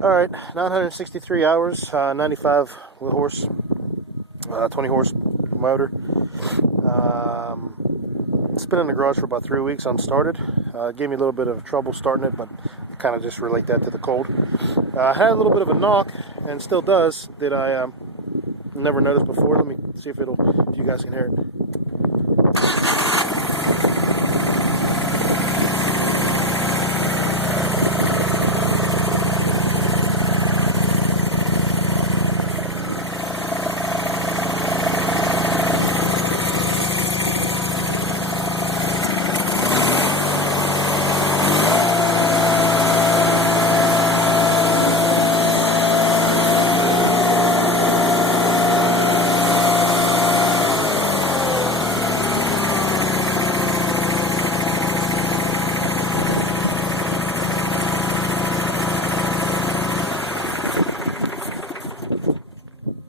Alright, 963 hours, 95 horse, 20 horse motor. It's been in the garage for about 3 weeks unstarted. Gave me a little bit of trouble starting it, but I kind of just relate that to the cold. Had a little bit of a knock, and still does, that I never noticed before. Let me see if you guys can hear it.